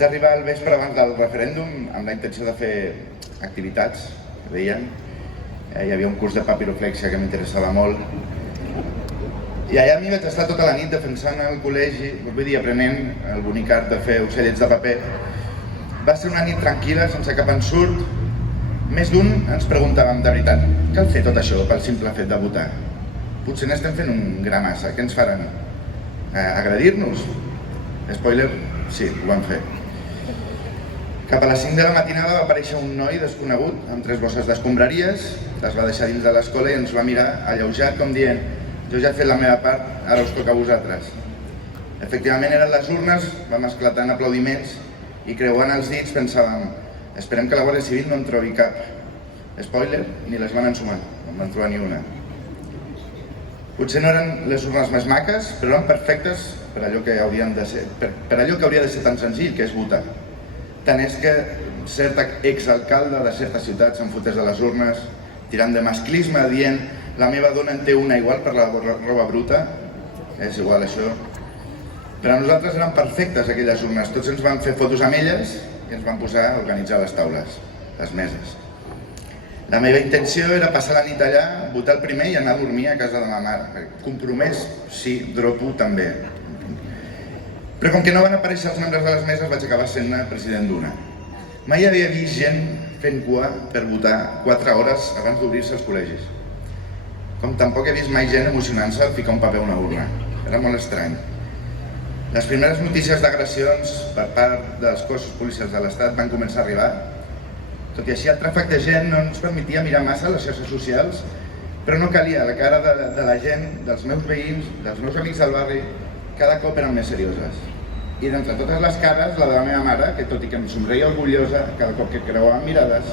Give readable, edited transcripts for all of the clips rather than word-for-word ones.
Vaig arribar al vespre abans del referèndum amb la intenció de fer activitats, que deien. Hi havia un curs de papiroflèxia que m'interessava molt. I allà m'hi vaig estar tota la nit defensant el col·legi, vull dir, aprenent el bonic art de fer ocellets de paper. Va ser una nit tranquil·la, sense cap ensurt. Més d'un ens preguntàvem, de veritat, cal fer tot això pel simple fet de votar? Potser n'estem fent un gra massa, què ens faran? Agredir-nos? Spoiler, sí, ho van fer. Cap a les 5 de la matinada va aparèixer un noi desconegut amb 3 bosses d'escombraries, les va deixar dins de l'escola i ens va mirar alleujat com dient jo ja he fet la meva part, ara us toca a vosaltres. Efectivament eren les urnes, vam esclatar en aplaudiments i creuant els dits pensàvem esperem que la Guàrdia Civil no en trobi cap. Spoiler, ni les van ensumar, no en van trobar ni una. Potser no eren les urnes més maques, però eren perfectes per allò que haurien de ser, per allò que hauria de ser tan senzill, que és votar. Tant és que cert exalcalde de certes ciutats se'n fotés de les urnes, tirant de masclisme, dient la meva dona en té una igual per la roba bruta, és igual això. Per a nosaltres eren perfectes aquelles urnes, tots ens van fer fotos amb elles i ens van posar a organitzar les taules, les meses. La meva intenció era passar la nit allà, votar el primer i anar a dormir a casa de ma mare. Compromès, sí, dropo també. Però com que no van aparèixer els membres de les meses vaig acabar sent president d'una. Mai havia vist gent fent cua per votar 4 hores abans d'obrir-se els col·legis. Com tampoc he vist mai gent emocionant-se al ficar un paper a una urna. Era molt estrany. Les primeres notícies d'agressions per part dels cossos policials de l'Estat van començar a arribar. Tot i així, el tràfic de gent no ens permetia mirar massa les xarxes socials, però no calia, la cara de la gent, dels meus veïns, dels meus amics del barri, cada cop eren més serioses. I d'entre totes les cares, la de la meva mare, que tot i que em somreia orgullosa, cada cop que creuàvem mirades,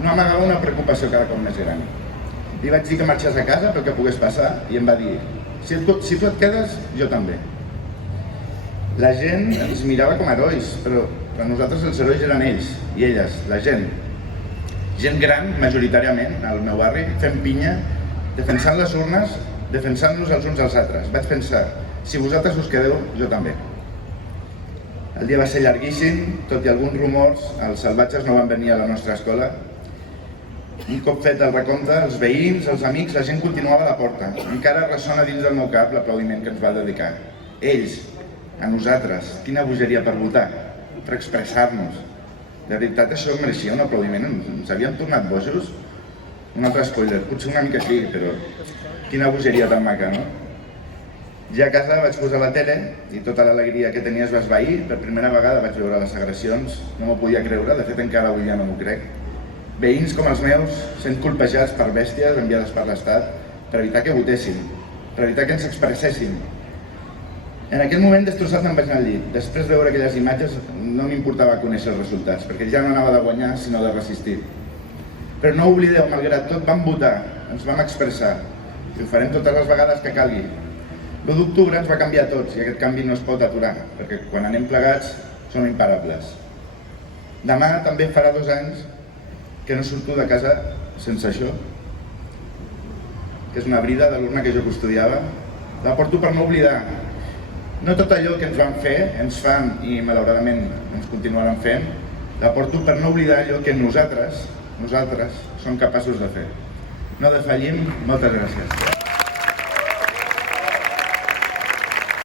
no amagava una preocupació cada cop més gran. Li vaig dir que marxés a casa pel que pogués passar i em va dir si tu et quedes, jo també. La gent ens mirava com a herois, però per nosaltres els herois eren ells i elles, la gent. Gent gran, majoritàriament, al meu barri, fent pinya, defensant les urnes, defensant-nos els uns als altres. Vaig pensar, si vosaltres us quedeu, jo també. El dia va ser llarguíssim, tot i alguns rumors, els salvatges no van venir a la nostra escola. Un cop fet el recompte, els veïns, els amics, la gent continuava a la porta. Encara ressona dins del meu cap l'aplaudiment que ens va dedicar. Ells, a nosaltres, quina bogeria per votar, per expressar-nos. De veritat, això mereixia un aplaudiment, ens havíem tornat bojos? Un altre spoiler, potser una mica sí, però quina bogeria tan maca, no? Ja a casa vaig posar la tele i tota l'alegria que tenia es va esvair. Per primera vegada vaig veure les agressions, no m'ho podia creure, de fet encara avui ja no m'ho crec. Veïns com els meus sent colpejats per bèsties enviades per l'Estat per evitar que votéssim, per evitar que ens expresséssim. En aquell moment destrossat me'n vaig anar al llit. Després de veure aquelles imatges no m'importava conèixer els resultats, perquè ja no anava de guanyar sinó de resistir. Però no oblideu, malgrat tot vam votar, ens vam expressar i ho farem totes les vegades que calgui. L'1 d'octubre ens va canviar a tots i aquest canvi no es pot aturar, perquè quan anem plegats som imparables. Demà també farà 2 anys que no surto de casa sense això, que és una brida de l'urna que jo custodiava. La porto per no oblidar. No tot allò que ens van fer, ens fan i malauradament ens continuaran fent, la porto per no oblidar allò que nosaltres som capaços de fer. No defallim, moltes gràcies.